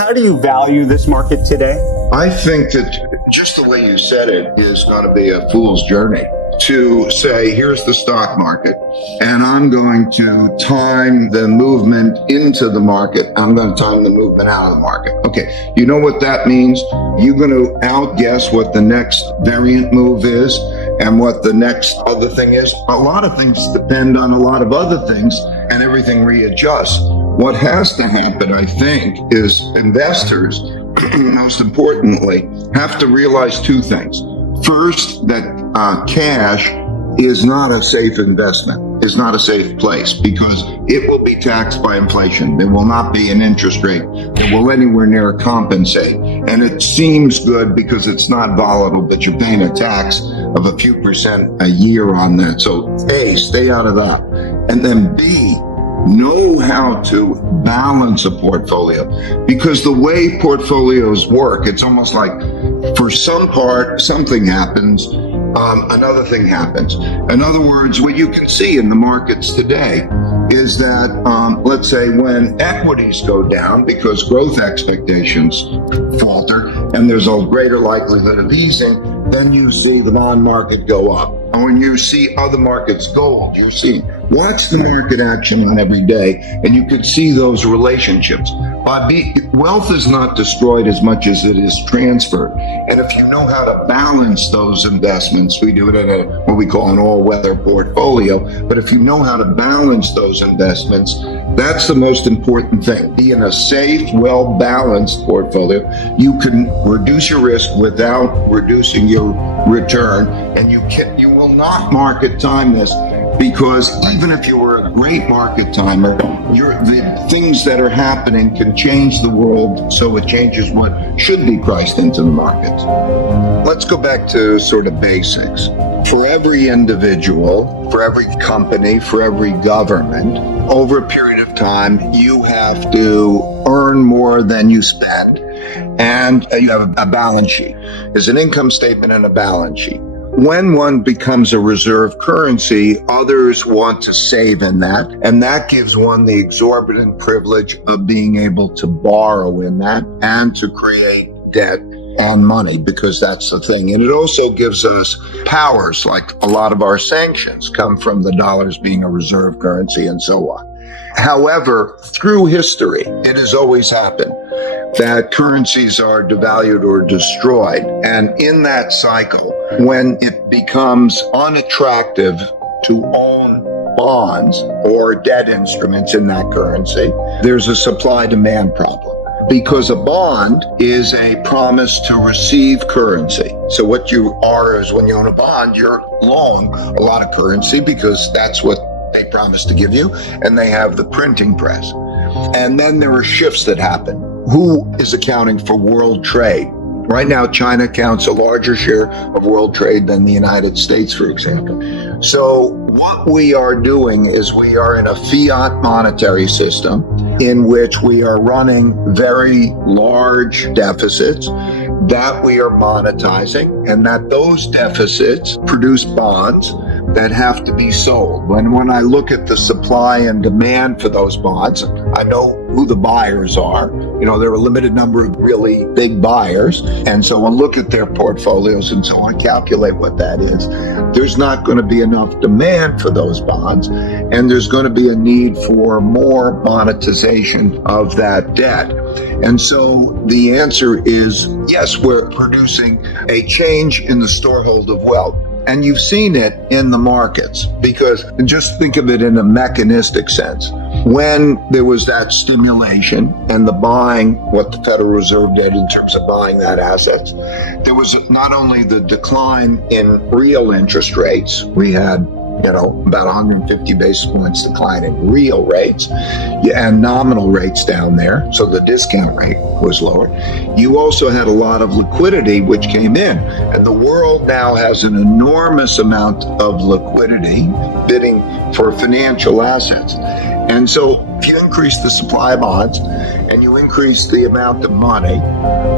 How do you value this market today? I think that just the way you said it is going to be a fool's journey to say, here's the stock market, and I'm going to time the movement into the market. I'm going to time the movement out of the market. Okay, you know what that means? You're going to outguess what the next variant move is and what the next other thing is. A lot of things depend on a lot of other things, and everything readjusts. What has to happen, I think, is investors, most importantly, have to realize two things. First, that cash is not a safe investment, is not a safe place, because it will be taxed by inflation. There will not be an interest rate that will anywhere near compensate. And it seems good because it's not volatile, but you're paying a tax of a few percent a year on that. So A, stay out of that. And then B, know how to balance a portfolio, because the way portfolios work, it's almost like for some part, something happens, another thing happens. In other words, what you can see in the markets today is that, let's say when equities go down because growth expectations falter and there's a greater likelihood of easing, then you see the bond market go up. And when you see other markets, gold, you see, watch the market action on every day, and you could see those relationships. Wealth is not destroyed as much as it is transferred. And if you know how to balance those investments, we do it in what we call an all-weather portfolio, but if you know how to balance those investments, that's the most important thing. Be in a safe, well-balanced portfolio. You can reduce your risk without reducing your return, and you will not market time this, because even if you were a great market timer, the things that are happening can change the world, so it changes what should be priced into the market. Let's go back to sort of basics. For every individual, for every company, for every government, over a period of time, you have to earn more than you spend, and you have a balance sheet. There's an income statement and a balance sheet. When one becomes a reserve currency, others want to save in that, and that gives one the exorbitant privilege of being able to borrow in that and to create debt and money, because that's the thing. And it also gives us powers, like a lot of our sanctions come from the dollars being a reserve currency and so on. However, through history, it has always happened that currencies are devalued or destroyed. And in that cycle, when it becomes unattractive to own bonds or debt instruments in that currency, there's a supply-demand problem. Because a bond is a promise to receive currency. So what you are is, when you own a bond, you're loaned a lot of currency because that's what they promise to give you, and they have the printing press. And then there are shifts that happen. Who is accounting for world trade? Right now, China counts a larger share of world trade than the United States, for example. So what we are doing is we are in a fiat monetary system in which we are running very large deficits that we are monetizing, and that those deficits produce bonds that have to be sold. When I look at the supply and demand for those bonds, I know who the buyers are. There are a limited number of really big buyers. And so I look at their portfolios and so I calculate what that is. There's not going to be enough demand for those bonds, and there's going to be a need for more monetization of that debt. And so the answer is yes, we're producing a change in the storehold of wealth. And you've seen it in the markets, because just think of it in a mechanistic sense. When there was that stimulation and the buying, what the Federal Reserve did in terms of buying that assets, there was not only the decline in real interest rates. We had about 150 basis points decline in real rates, and nominal rates down there, so the discount rate was lower. You also had a lot of liquidity which came in, and the world now has an enormous amount of liquidity bidding for financial assets. And so If you increase the supply of bonds and you increase the amount of money,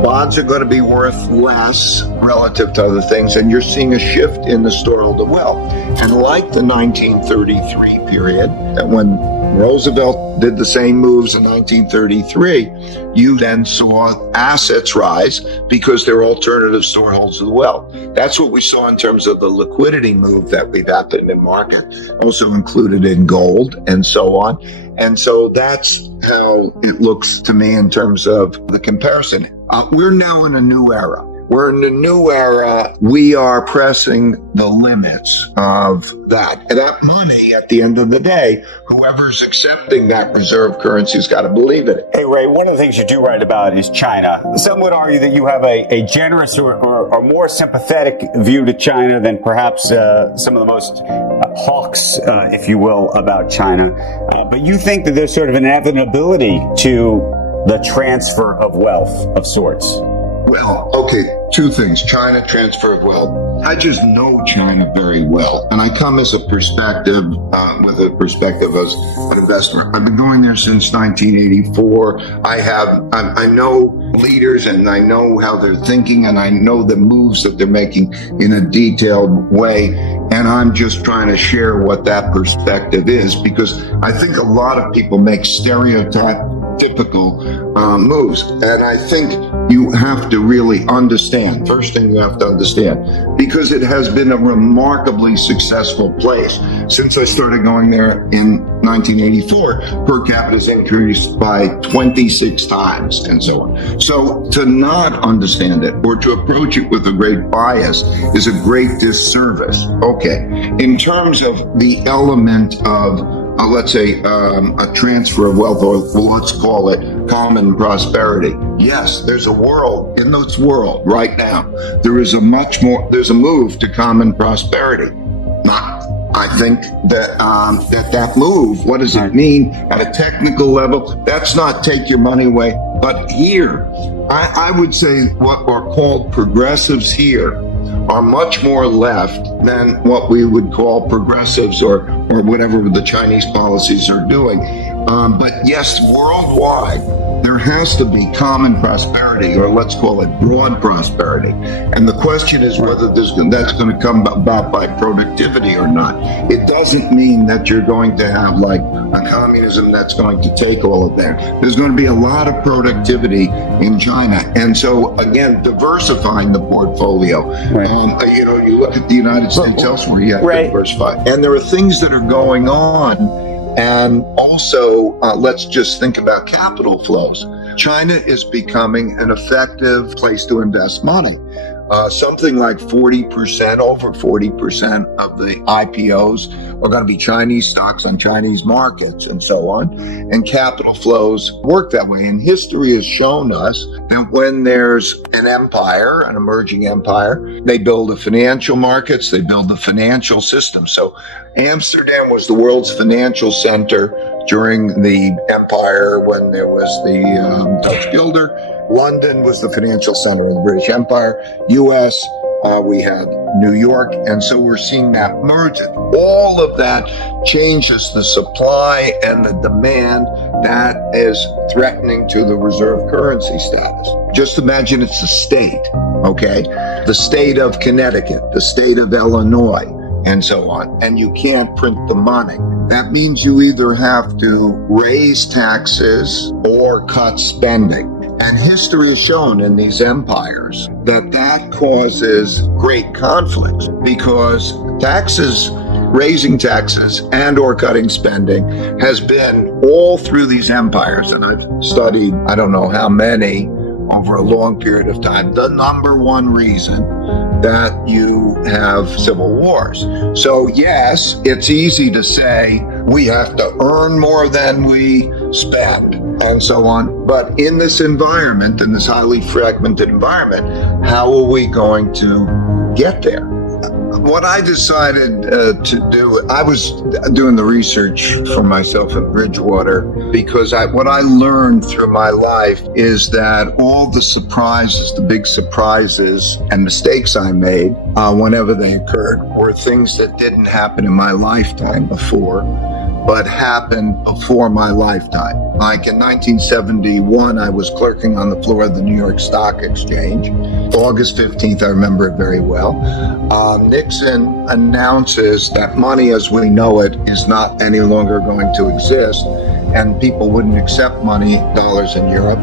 bonds are going to be worth less relative to other things, and you're seeing a shift in the storehold of wealth. And like the 1933 period, when Roosevelt did the same moves in 1933, you then saw assets rise because they're alternative storeholds of the wealth. That's what we saw in terms of the liquidity move that we've happened in market, also included in gold and so on. And so that's how it looks to me in terms of the comparison. We're now in a new era. We're in a new era. We are pressing the limits of that. And that money, at the end of the day, whoever's accepting that reserve currency's got to believe in it. Hey, Ray, one of the things you do write about is China. Some would argue that you have a generous or more sympathetic view to China than perhaps some of the most hawks, if you will, about China. But you think that there's sort of an inevitability to the transfer of wealth of sorts. Well, okay, two things. China, transfer of wealth. I just know China very well, and I come as a perspective, with a perspective as an investor. I've been going there since 1984. I know leaders, and I know how they're thinking, and I know the moves that they're making in a detailed way. And I'm just trying to share what that perspective is, because I think a lot of people make typical moves. And I think you have to really understand, first thing you have to understand, because it has been a remarkably successful place. Since I started going there in 1984, per capita has increased by 26 times and so on. So to not understand it or to approach it with a great bias is a great disservice. Okay, in terms of the element of let's say a transfer of wealth, or let's call it common prosperity. Yes, there's a world, in this world right now, there's a move to common prosperity. I think that that move, what does it mean at a technical level? That's not take your money away. But here, I would say what are called progressives here are much more left than what we would call progressives or whatever the Chinese policies are doing. But yes, worldwide, there has to be common prosperity, or let's call it broad prosperity. And the question is whether that's going to come about by productivity or not. It doesn't mean that you're going to have like a communism that's going to take all of that. There's going to be a lot of productivity in China. And so, again, diversifying the portfolio. Right. You look at the United States elsewhere, you have to diversify. And there are things that are going on. And also, let's just think about capital flows. China is becoming an effective place to invest money. Something like 40%, over 40% of the IPOs are going to be Chinese stocks on Chinese markets and so on. And capital flows work that way. And history has shown us that when there's an empire, an emerging empire, they build the financial markets, they build the financial system. So Amsterdam was the world's financial center during the empire when there was the Dutch guilder. London was the financial center of the British Empire. U.S., we had New York. And so we're seeing that merge. All of that changes the supply and the demand that is threatening to the reserve currency status. Just imagine it's a state, okay? The state of Connecticut, the state of Illinois, and so on. And you can't print the money. That means you either have to raise taxes or cut spending. And history has shown in these empires that causes great conflicts, because raising taxes and or cutting spending has been all through these empires. And I've studied, I don't know how many, over a long period of time, the number one reason that you have civil wars. So yes, it's easy to say we have to earn more than we spend and so on. But in this environment, in this highly fragmented environment, how are we going to get there? What I decided to do, I was doing the research for myself in Bridgewater, because what I learned through my life is that all the surprises, the big surprises and mistakes I made whenever they occurred were things that didn't happen in my lifetime before. but happened before my lifetime. Like in 1971, I was clerking on the floor of the New York Stock Exchange. August 15th, I remember it very well. Nixon announces that money as we know it is not any longer going to exist, and people wouldn't accept money, dollars in Europe.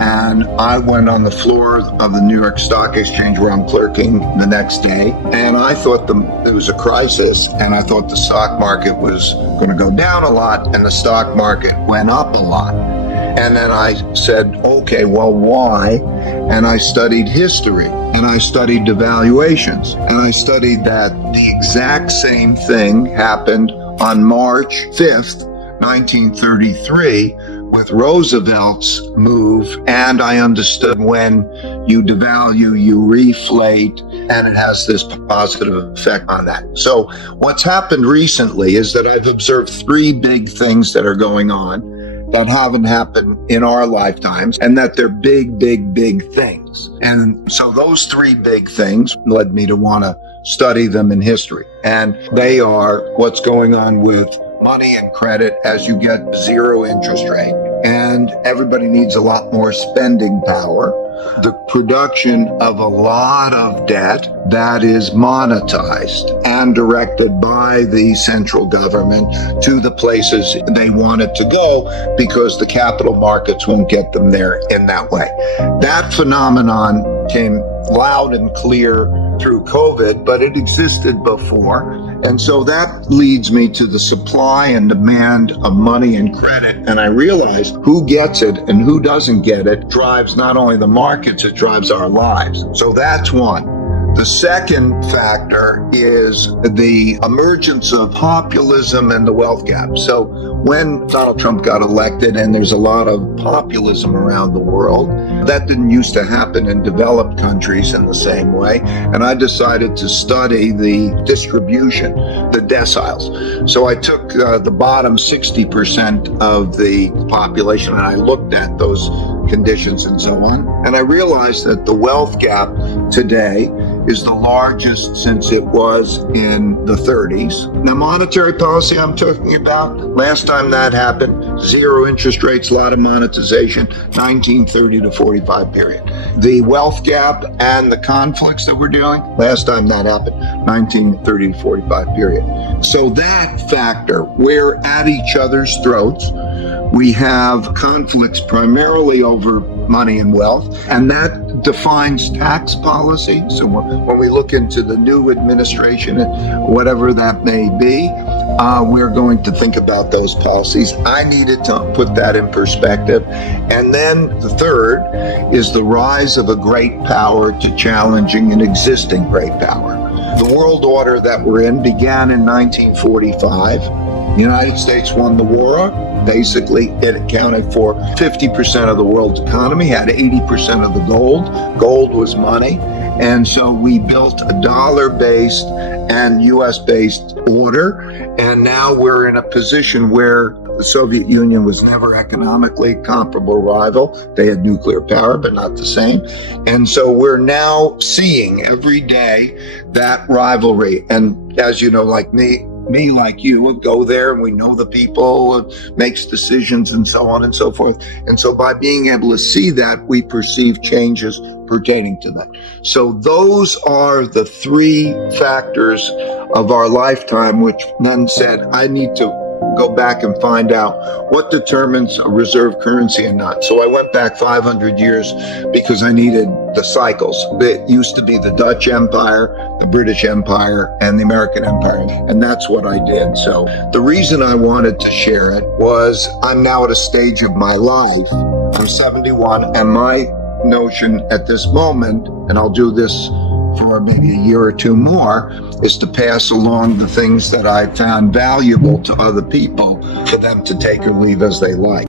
And I went on the floor of the New York Stock Exchange where I'm clerking the next day. And I thought it was a crisis. And I thought the stock market was going to go down a lot. And the stock market went up a lot. And then I said, okay, well, why? And I studied history. And I studied devaluations. And I studied that the exact same thing happened on March 5th, 1933, with Roosevelt's move, and I understood when you devalue, you reflate, and it has this positive effect on that. So what's happened recently is that I've observed three big things that are going on that haven't happened in our lifetimes, and that they're big, big, big things. And so those three big things led me to want to study them in history. And they are what's going on with money and credit as you get zero interest rate, and everybody needs a lot more spending power. The production of a lot of debt that is monetized and directed by the central government to the places they want it to go because the capital markets won't get them there in that way. That phenomenon came loud and clear through COVID, but it existed before. And so that leads me to the supply and demand of money and credit. And I realized who gets it and who doesn't get it drives not only the markets, it drives our lives. So that's one. The second factor is the emergence of populism and the wealth gap. So when Donald Trump got elected, and there's a lot of populism around the world, that didn't used to happen in developed countries in the same way. And I decided to study the distribution, the deciles. So I took the bottom 60% of the population and I looked at those conditions and so on. And I realized that the wealth gap today is the largest since it was in the 30s. Now, monetary policy I'm talking about, last time that happened, zero interest rates, a lot of monetization, 1930 to 45 period. The wealth gap and the conflicts that we're dealing, last time that happened, 1930 to 45 period. So that factor, we're at each other's throats. We have conflicts primarily over money and wealth, and that defines tax policy. So when we look into the new administration, whatever that may be, we're going to think about those policies. I needed to put that in perspective. And then the third is the rise of a great power to challenging an existing great power. The world order that we're in began in 1945. The United States won the war. Basically, it accounted for 50% of the world's economy, had 80% of the gold. Gold was money. And so we built a dollar-based and US-based order. And now we're in a position where the Soviet Union was never economically comparable rival. They had nuclear power, but not the same. And so we're now seeing every day that rivalry. And as you know, like me like you, will go there and we know the people, makes decisions and so on and so forth. And so by being able to see that, we perceive changes pertaining to that. So those are the three factors of our lifetime, which then said, I need to go back and find out what determines a reserve currency and not. So I went back 500 years because I needed the cycles. It used to be the Dutch Empire, the British Empire, and the American Empire. And that's what I did. So the reason I wanted to share it was I'm now at a stage of my life. I'm 71, and my notion at this moment, and I'll do this for maybe a year or two more, is to pass along the things that I found valuable to other people for them to take or leave as they like.